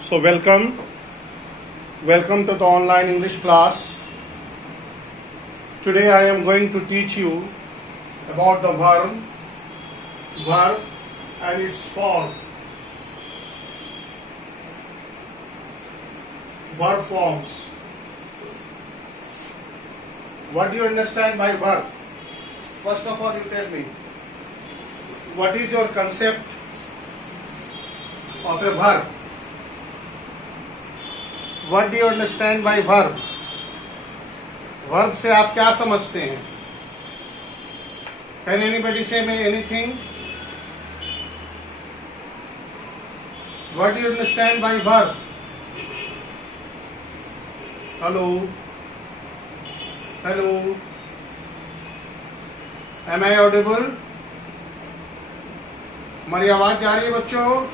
So welcome to the online English class. Today I am going to teach you about the verb and its form. Verb forms. What do you understand by verb? First of all, you tell me, what is your concept of a verb? What do you understand by verb? Verb से आप क्या समझते हैं? Can anybody say me anything? What do you understand by verb? Hello? Hello? Am I audible? हमारी आवाज जा रही है बच्चों?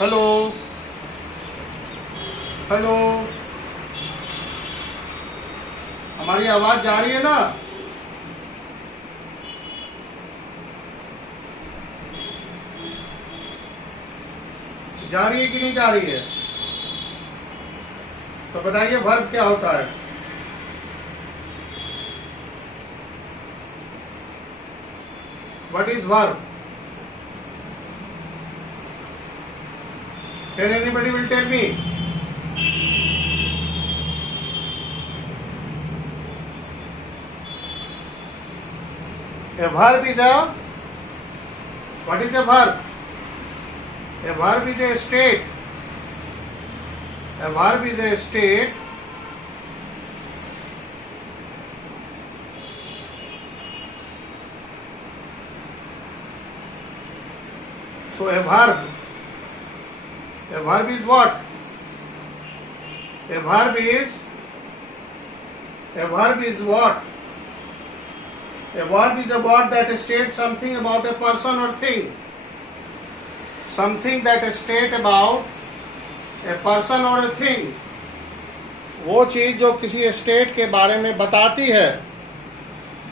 हेलो? हेलो? हमारी आवाज जा रही है ना? जा रही है कि नहीं जा रही है? तो बताइए वर्ब क्या होता है? What is verb? Can anybody will tell me? A verb is a, what is a verb? A verb is a state. A verb is a state so a verb is what? A verb is what? A verb is a word that states something about a person or thing. Something that states about a person or a thing. वो चीज जो किसी state के बारे में बताती है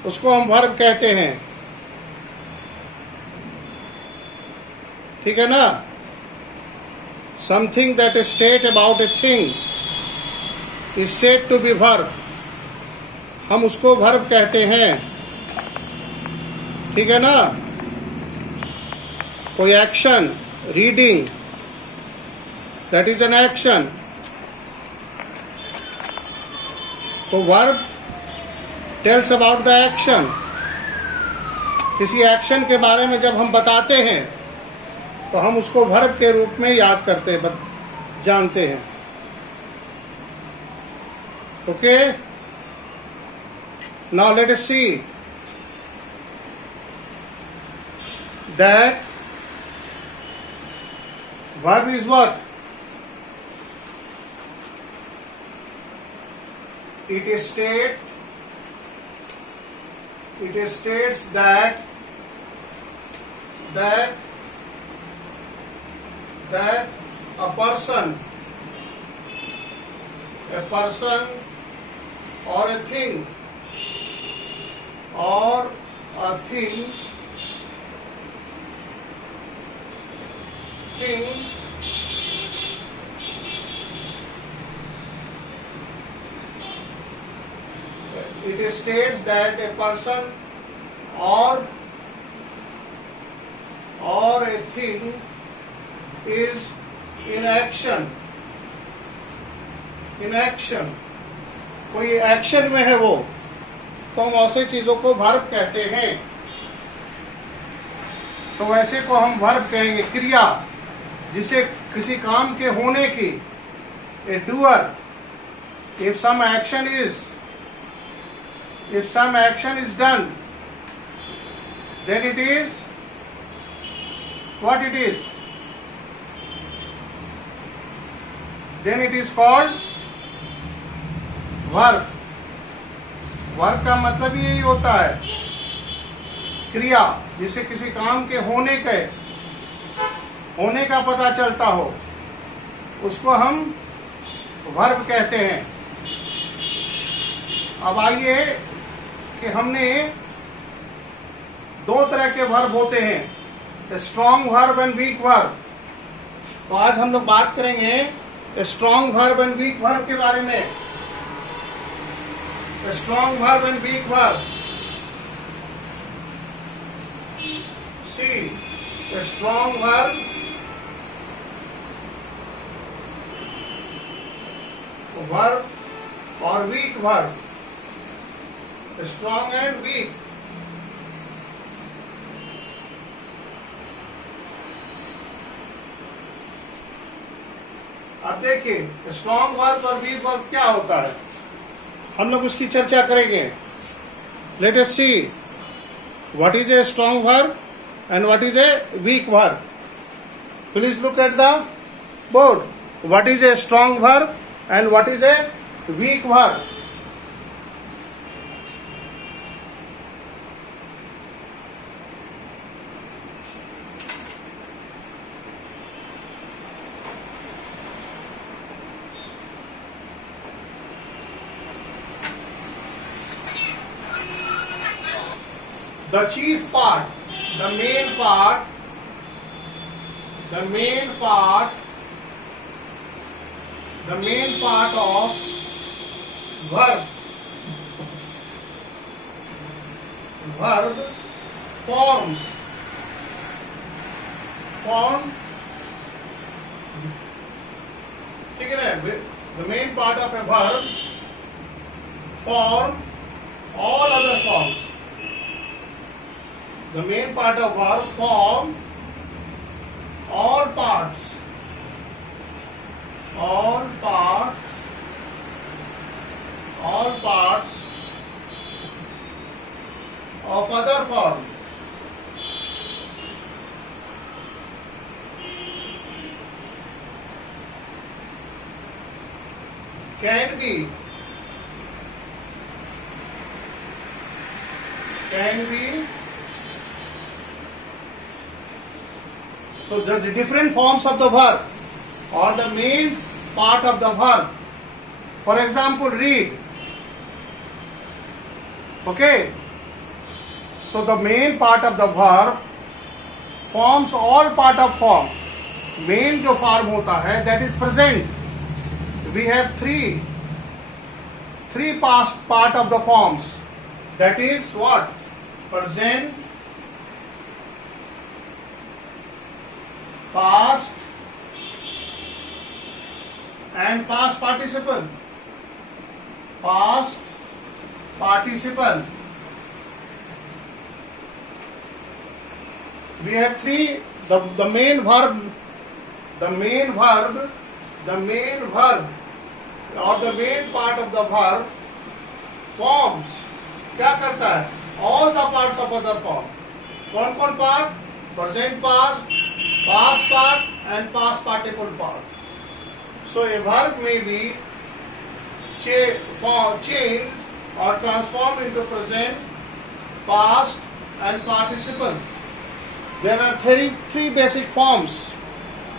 उसको हम वर्ब कहते हैं. ठीक है ना? Something that states about a thing is said to be verb. हम उसको वर्ब कहते हैं. ठीक है ना? कोई action, reading, that is an action. तो verb tells about the action. किसी एक्शन के बारे में जब हम बताते हैं तो हम उसको वर्ब के रूप में याद करते जानते हैं. Okay? Now let us see that verb is what? It states that a person or a thing it states that a person or a thing is in action. कोई एक्शन में है वो, तो हम ऐसे चीजों को वर्ब कहते हैं. तो वैसे को हम वर्ब कहेंगे क्रिया जिसे किसी काम के होने की. ए doer. If some action is done, then it is what it is. Then it is called verb. Verb का मतलब यही होता है क्रिया जिसे किसी काम के होने का पता चलता हो, उसको हम वर्ब कहते हैं. अब आइए कि हमने दो तरह के वर्ब होते हैं, strong verb and weak verb. तो आज हम लोग बात करेंगे strong verb and weak verb के बारे में। Strong verb and weak verb. See strong verb verb और weak verb. Strong and weak. अब देखिए स्ट्रॉन्ग वर्ब और वीक वर्ब क्या होता है, हम लोग उसकी चर्चा करेंगे। Let us see what is a strong verb and what is a weak verb. Please look at the board. What is a strong verb and what is a weak verb. The chief part, the main part, the main part, the main part of verb forms ठीक है ना। The main part of a verb form all other forms. The main part of verb form all parts of other form. Can be so the different forms of the verb or the main part of the verb. For example, read. Okay. So the main part of the verb forms all part of form. Main जो form होता है that is present. We have three past part of the forms. That is what? Present, past and past participle. Past participle. We have three. The main verb or the main part of the verb forms. क्या करता है? All the parts of other form. कौन कौन part? Present past, past part and past participle part. So a verb may be changed or transformed into present, past and participle. There are three basic forms.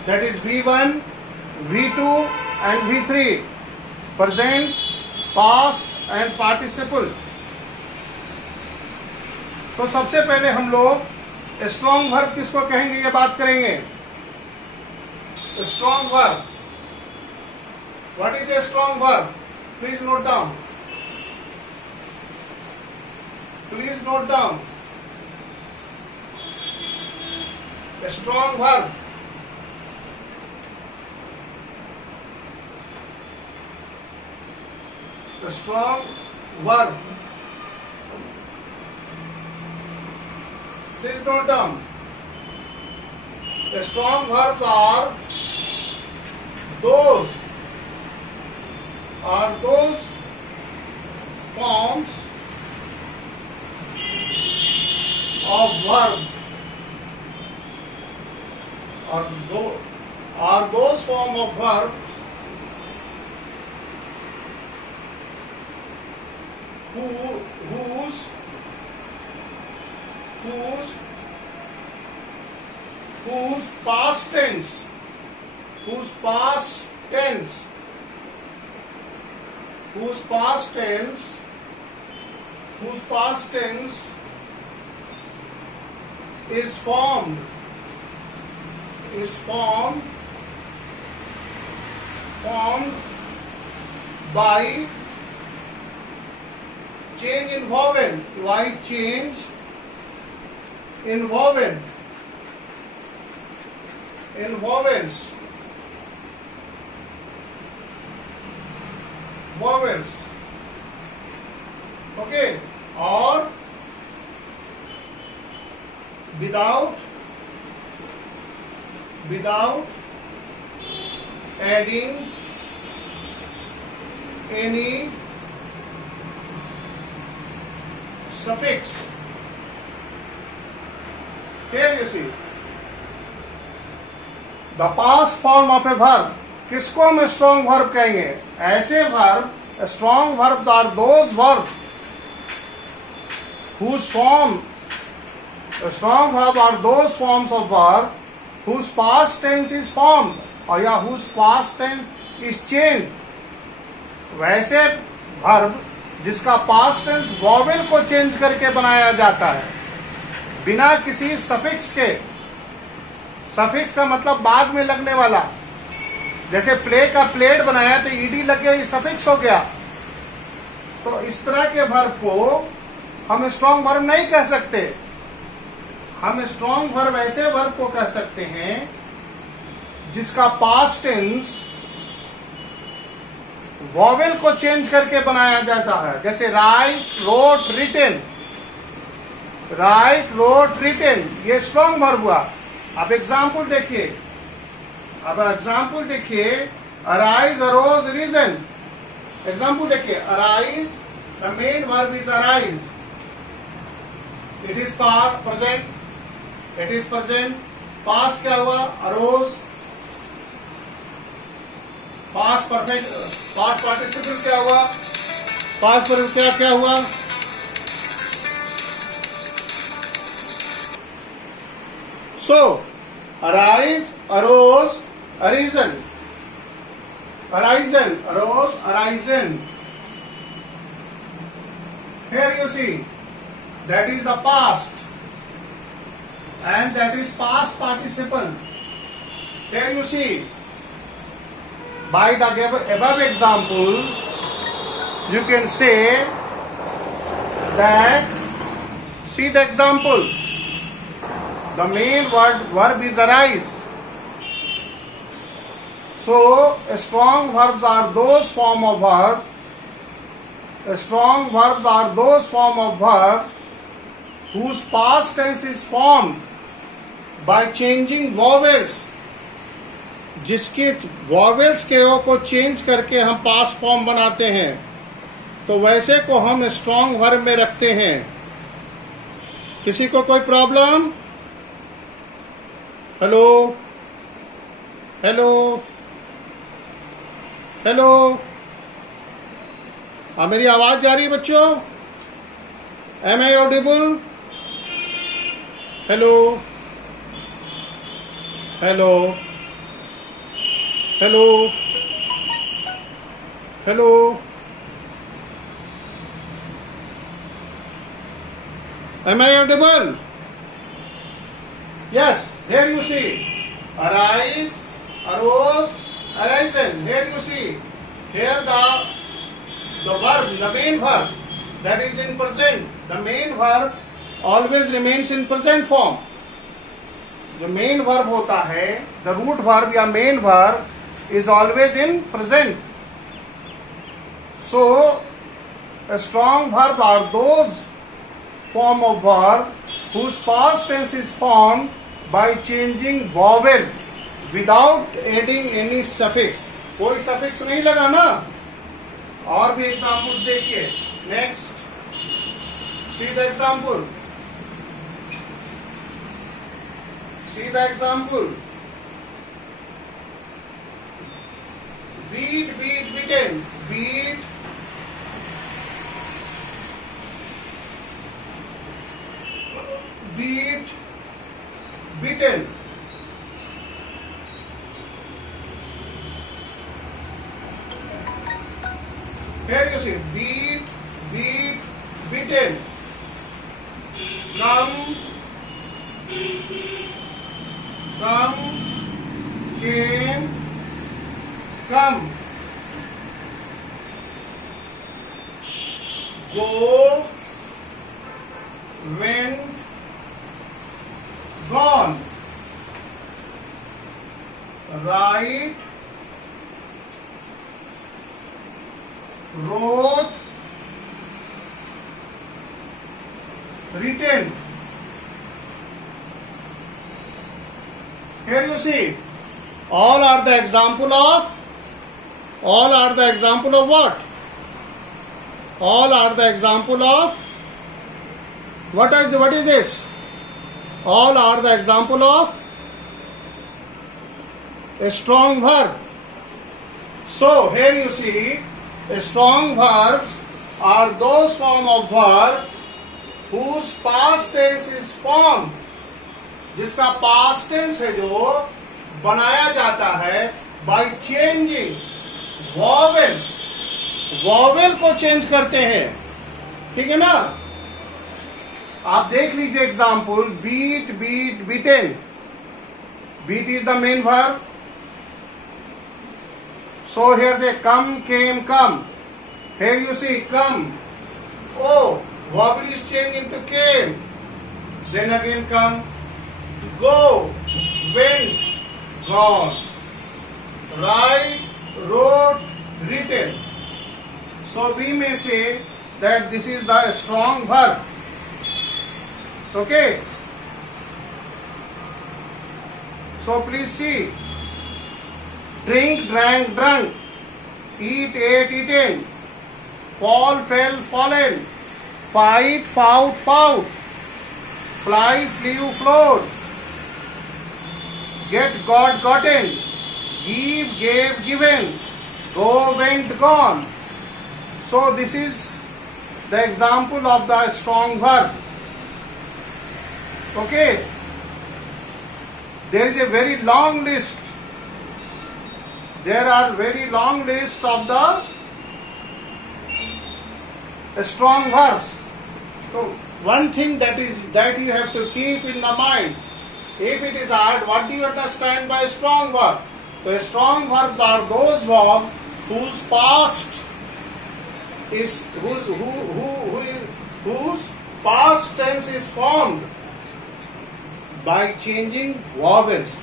That is V1, V2 and V3. Present, past and participle. तो सबसे पहले हम लोग strong verb किसको कहेंगे ये बात करेंगे। Strong verb. What is a strong verb? Please note down. Please note down. Strong verb. Strong verb. Please note down. The strong verbs are those forms of verb are those form of verbs whose past tense is formed formed by change in vowel. Why change in vowel? In vowels. Vowels. Okay. Or without adding any suffix. Here you see the past form of a verb. किसको हम strong verb कहेंगे? ऐसे verb, strong verbs are those verb whose form, a strong verb are those forms of verb whose past tense is formed, or या whose past tense is changed. वैसे verb जिसका past tense vowel को change करके बनाया जाता है बिना किसी सफिक्स के। सफिक्स का मतलब बाद में लगने वाला। जैसे प्ले का प्लेड बनाया तो ईडी लग गया, ये सफिक्स हो गया। तो इस तरह के वर्ब को हम स्ट्रॉन्ग वर्ब नहीं कह सकते। हम स्ट्रॉन्ग वर्ब ऐसे वर्ब को कह सकते हैं जिसका पास्ट टेंस वॉवेल को चेंज करके बनाया जाता है। जैसे write, wrote, written. Write, wrote, written, ये स्ट्रॉन्ग वर्ब हुआ। अब एग्जाम्पल देखिए, अराइज, अरोज, रीजन। एग्जाम्पल देखिए, arise, the main verb is arise. It is present, it is present. Past क्या हुआ? अरोज। पास्ट परफेक्ट, पास्ट पार्टिसिपल क्या हुआ? पास्ट पर क्या हुआ? So arise, arose, arisen, arisen, arose, arisen. Here you see that is the past and that is past participle. Here you see by the above example you can say that, see the example, the main verb is arise. So strong verbs are those form of verb, strong verbs are those form of verb whose past tense is formed by changing vowels. जिसके vowels के ओ को change करके हम past form बनाते हैं, तो वैसे को हम स्ट्रॉन्ग वर्ब में रखते हैं। किसी को कोई प्रॉब्लम? हेलो, हेलो, हेलो, मेरी आवाज जा रही है बच्चों? Am I audible? Hello, hello, hello, hello, am I audible? Yes, here you see arise, arose, arisen. Here you see, here the verb, the main verb that is in present. The main verb always remains in present form. जो main verb होता है, the root verb या main verb is always in present. So a strong verb are those form of verb whose past tense is formed by changing vowel without adding any suffix. कोई suffix नहीं लगा ना? और भी examples देखिए। Next, see the example. See the example. Beat, beat, beaten. Beat, beat, beaten. Here you see beat, beat, beaten. Come, came, come, go, went, gone, write, wrote, written. Here you see, all are the example of what? All are the example of what is this? All are the example of a strong verb. So here you see, strong verbs are those form of verb whose past tense is formed, जिसका past tense है जो बनाया जाता है by changing vowels, vowel को change करते हैं, ठीक है ना। आप देख लीजिए example, beat, beat, beaten. Beat is the main verb, so here they come, came, come. Here you see come, O vowel is change into came, then again come, go, went, gone, write, wrote, written. So we may say that this is the strong verb. Okay. So please see. Drink, drank, drunk. Eat, ate, eaten. Fall, fell, fallen. Fight, fought, fought. Fly, flew, flowed. Get, got, gotten. Give, gave, given. Go, went, gone. So this is the example of the strong verb. Okay. There is a very long list. There are very long list of the strong verbs. So one thing that you have to keep in the mind. If it is hard, what do you understand by strong verb? So strong verbs are those verbs whose past is whose past tense is formed by changing vowels.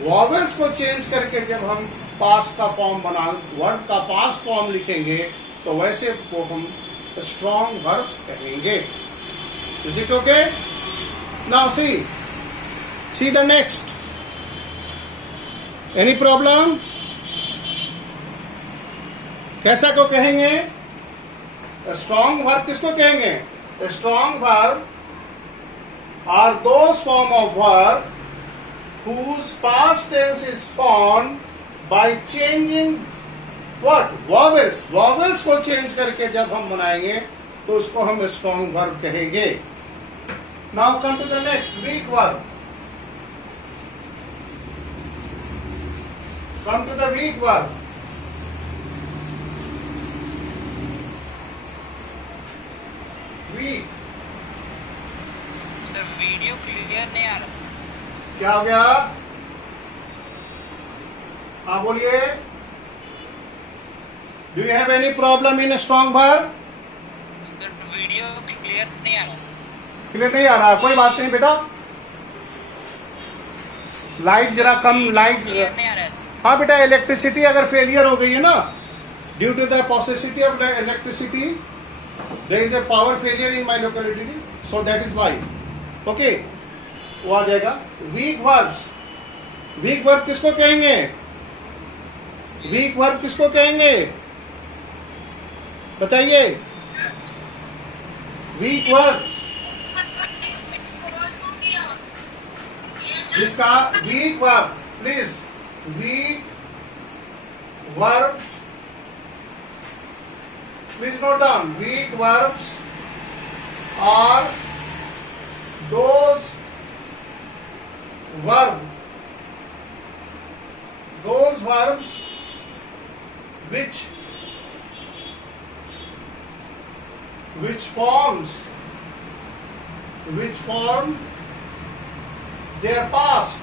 Vowels को change करके जब हम past का form बना word का past form लिखेंगे तो वैसे को हम strong verb कहेंगे. Is it okay? Now see the next. Any problem? कैसा को कहेंगे? Strong verb किसको कहेंगे? Strong verb are those form of verb whose past tense is formed by changing what? Vowels. Vowels को change करके जब हम बनाएंगे तो उसको हम strong verb कहेंगे. Now come to the next, weak verb. Come to the weak verb. Weak. Sir video clear नहीं आ रहा. क्या हो गया? हाँ बोलिए. Do you have any problem in a strong verb? Sir video clear नहीं आ रहा. क्लियर नहीं आ रहा? कोई बात नहीं बेटा. लाइट जरा कम लाइट. क्लियर नहीं आ रहा. हाँ बेटा, इलेक्ट्रिसिटी अगर फेलियर हो गई है ना, due to the paucity of the electricity, there is a power failure in my locality, so that is why. Okay, वो आ जाएगा. Week verbs. वीक वर्ब किसको कहेंगे? वीक वर्ब किसको कहेंगे बताइए? वीक वर्ब जिसका weak verb, please. Weak verb, please note down. Weak verbs are those verbs which form their past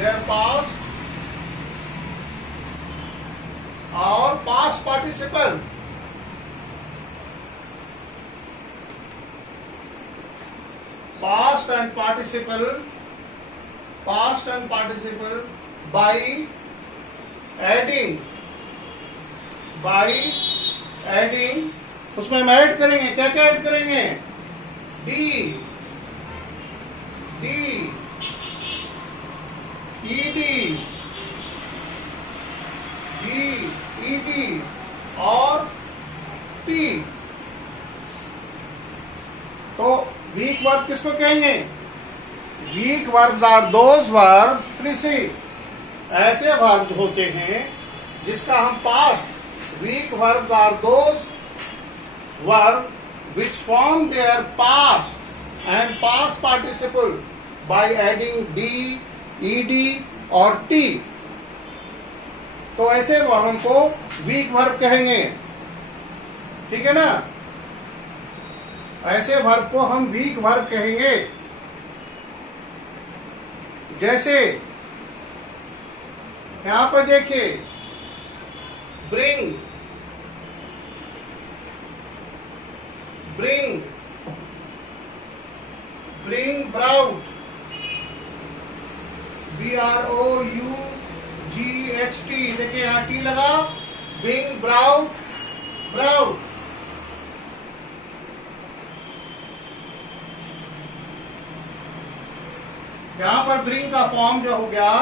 their past or past participle. Past and participle by adding उसमें हम add करेंगे, क्या क्या add करेंगे? D ED और T. तो weak verb किसको कहेंगे? Weak verbs are those verb precede, ऐसे वर्ब होते हैं जिसका हम past, weak verbs are those verb which form their past and past participle by adding d, ed और t। तो ऐसे वर्ब को वीक वर्ब कहेंगे, ठीक है ना? ऐसे वर्ब को हम वीक वर्ब कहेंगे। जैसे यहां पर देखिए, ब्रिंग ब्राउट, BROUGHT, देखिए यहां टी लगा, ब्रिंग ब्राउट। यहां पर ब्रिंग का फॉर्म जो हो गया,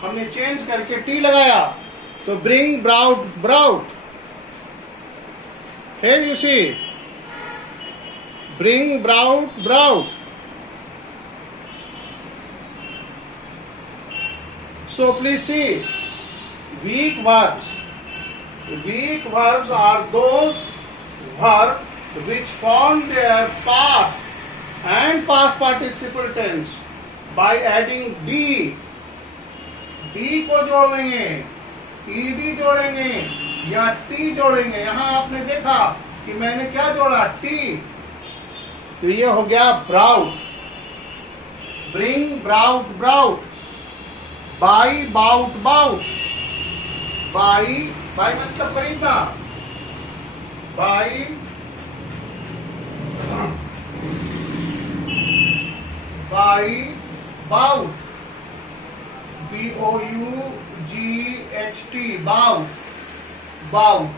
हमने चेंज करके टी लगाया, तो bring brought. Here you see, bring braut. So please see, weak verbs are those verbs which form their past and past participle tense by adding d को जोड़ेंगे, ed जोड़ेंगे या t जोड़ेंगे। यहां आपने देखा कि मैंने क्या जोड़ा? t। तो ये हो गया brought. Bring brought. Buy bought. Buy मतलब खरीदना, बाई बाउट, BOUGHT, बाउट।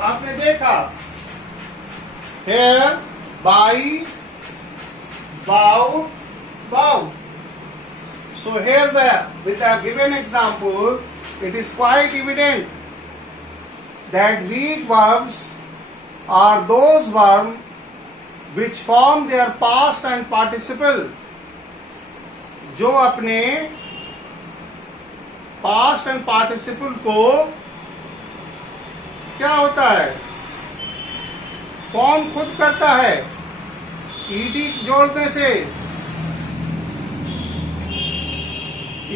आपने देखा here, buy bought. So here with a given example, it is quite evident that weak verbs are those verbs which form their past and participle, जो अपने past and participle को क्या होता है? Form खुद करता है, ईडी जोड़ने से,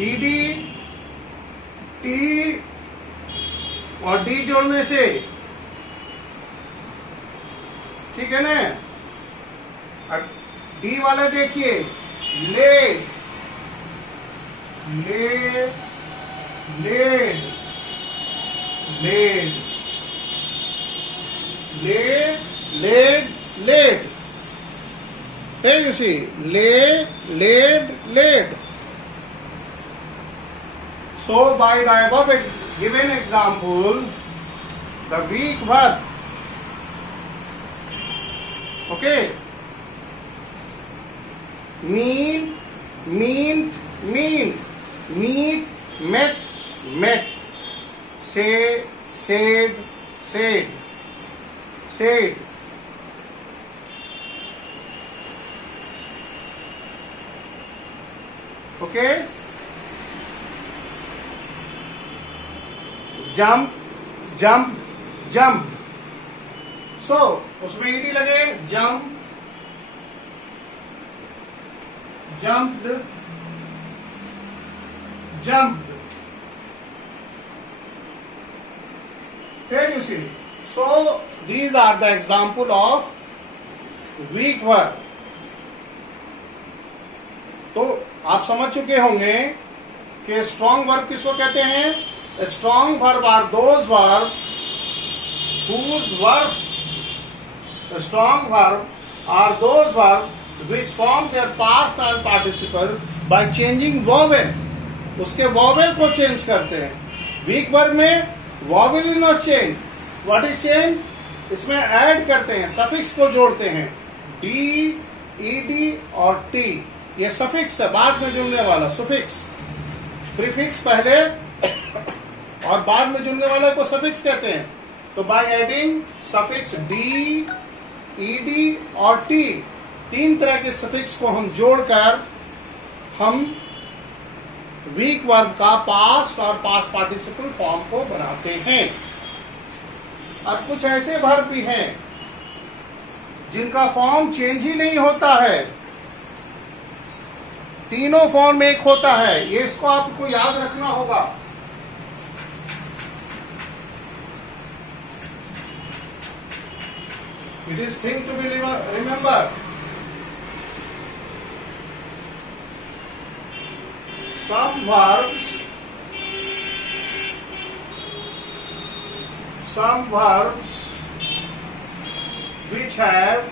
ईडी टी और डी जोड़ने से, ठीक है ना? डी वाला देखिए, lead, There you see, laid. So by the above given example, the weak verb, okay, meet, met, said, okay, jump. So उसमें ईडी लगे, jumped. Here you see. So these are the example of weak verb. आप समझ चुके होंगे कि strong verb किसको कहते हैं। Strong verb are those verb whose verb strong verb are those verb which form their past and participle by changing vowel। उसके vowel को चेंज करते हैं। वीक वर्ब में vowel is not change. What is change? इसमें add करते हैं, suffix को जोड़ते हैं। डी, ईडी और टी, ये सफिक्स है, बाद में जुड़ने वाला सुफिक्स। प्रीफिक्स पहले और बाद में जुड़ने वाले को सफिक्स कहते हैं। तो by adding suffix D, ED और टी, 3 तरह के सफिक्स को हम जोड़कर हम वीक वर्ब का पास्ट और पास्ट पार्टिसिपल फॉर्म को बनाते हैं। अब कुछ ऐसे वर्ब भी हैं जिनका फॉर्म चेंज ही नहीं होता है, तीनों फॉर्म एक होता है। ये इसको आपको याद रखना होगा। It is thing to be remember. Some verbs which have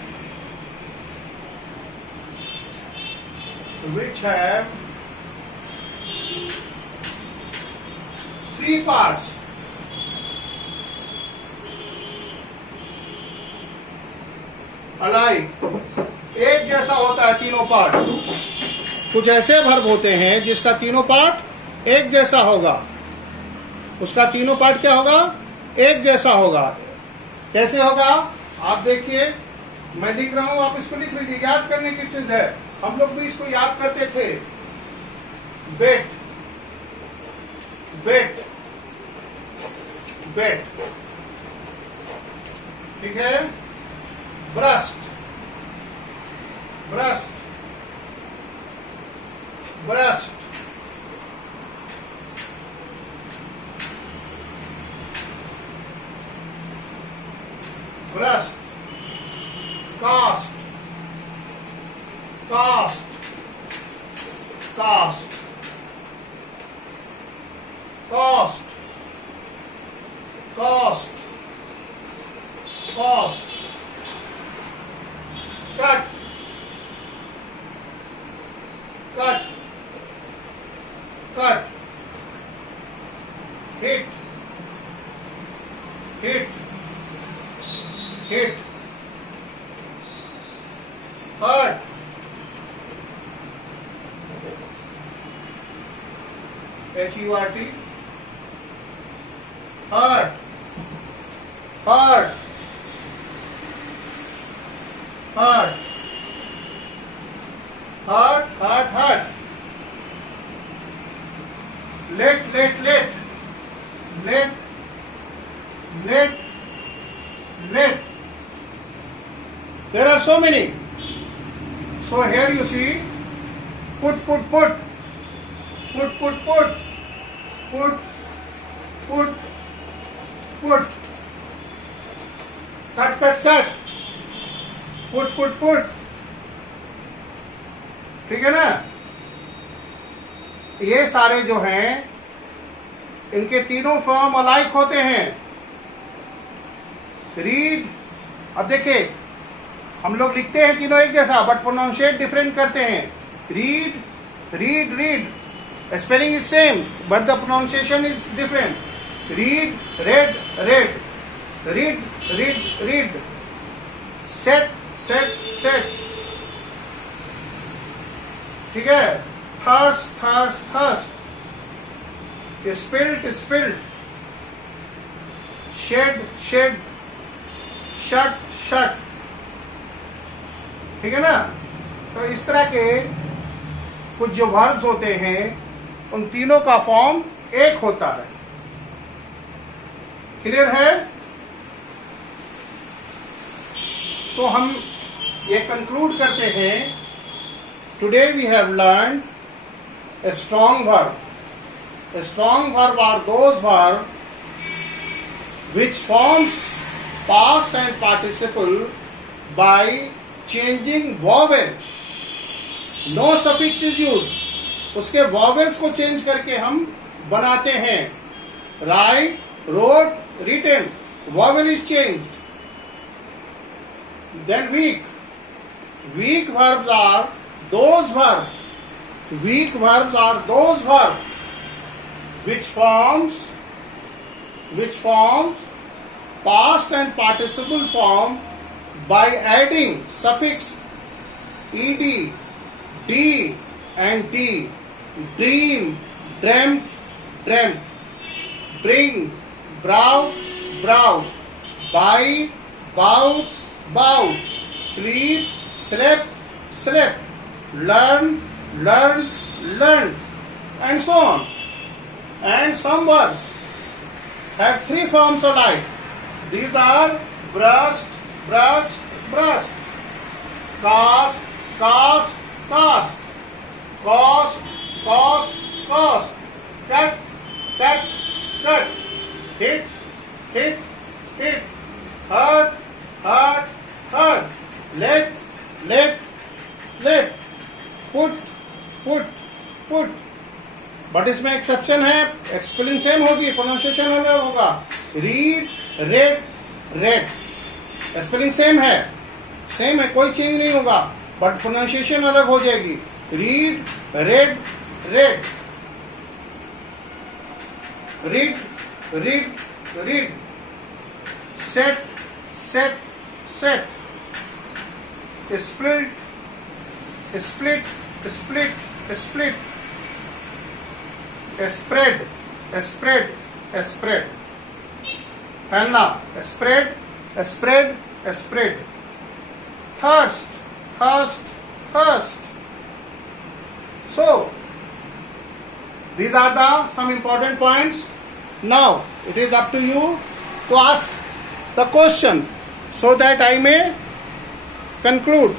3 parts। Alike, एक जैसा होता है तीनों पार्ट। कुछ ऐसे वर्ब होते हैं जिसका तीनों पार्ट एक जैसा होगा, उसका तीनों पार्ट क्या होगा? एक जैसा होगा। कैसे होगा? आप देखिए, मैं लिख रहा हूं, आप इसको लिख लीजिए, याद करने की चीज है। हम लोग भी इसको याद करते थे। बेट, बेट, बेट, ठीक है। Burst, burst, burst, burst, cast, cast, cast, cast, cast, cast, cut, cut, cut, hit, hit, hit, hurt, HURT, hurt, hurt, hurt, hurt, hurt, hurt, let, let, let, let, let, let. There are so many. So here you see, put, put, put, put, put, put, put, put, put, cut, cut, cut, put, put, put. ठीक है ना? ये सारे जो हैं, इनके तीनों form alike होते हैं। रीड, अब देखिए, हम लोग लिखते हैं तीनों एक जैसा, बट प्रोनाउंशिएट डिफरेंट करते हैं। Read, read, read, spelling is same but the pronunciation is different. Read, read, read, read, read, read, set, set, set, ठीक है। Thrust, thrust, thrust, split, split, shed, shed, shut, shut, ठीक है ना। तो इस तरह के कुछ जो वर्ब्स होते हैं, उन तीनों का फॉर्म एक होता है। क्लियर है? तो हम ये कंक्लूड करते हैं। Today we have learn a strong verb. A strong verb are those verbs which forms past and participle by changing vowel. No suffix is used. उसके वॉवेल्स को चेंज करके हम बनाते हैं. Write, wrote, written. Vowel is changed. Then weak. Weak verbs are those verbs. Weak verbs are those verbs which forms past and participle form by adding suffix ed, d and d. Dream, dreamt, dreamt. Bring, brow, browed. Buy, bowed, bowed. Sleep, slept, slept. Learn, learned, learned. And so on. And some words have three forms alike. These are brushed, brushed, brushed. Cast, cast, cast. Cost, cost, cost. Cut, cut, cut. Hit, hit, hit. Hurt, hurt, hurt. Let, let, let. Put, put, put. But इसमें exception है. Spelling same होगी, pronunciation अलग होगा. Read, read, red. Spelling same है, कोई change नहीं होगा, but pronunciation अलग हो जाएगी. Read, read, read. Read, read, read. Set, set, set. Split, split, split, split. Spread, spread, spread. फैलना. Spread, spread, spread. Thirst, thirst, thirst. So, these are the some important points. Now, it is up to you to ask the question so that I may conclude.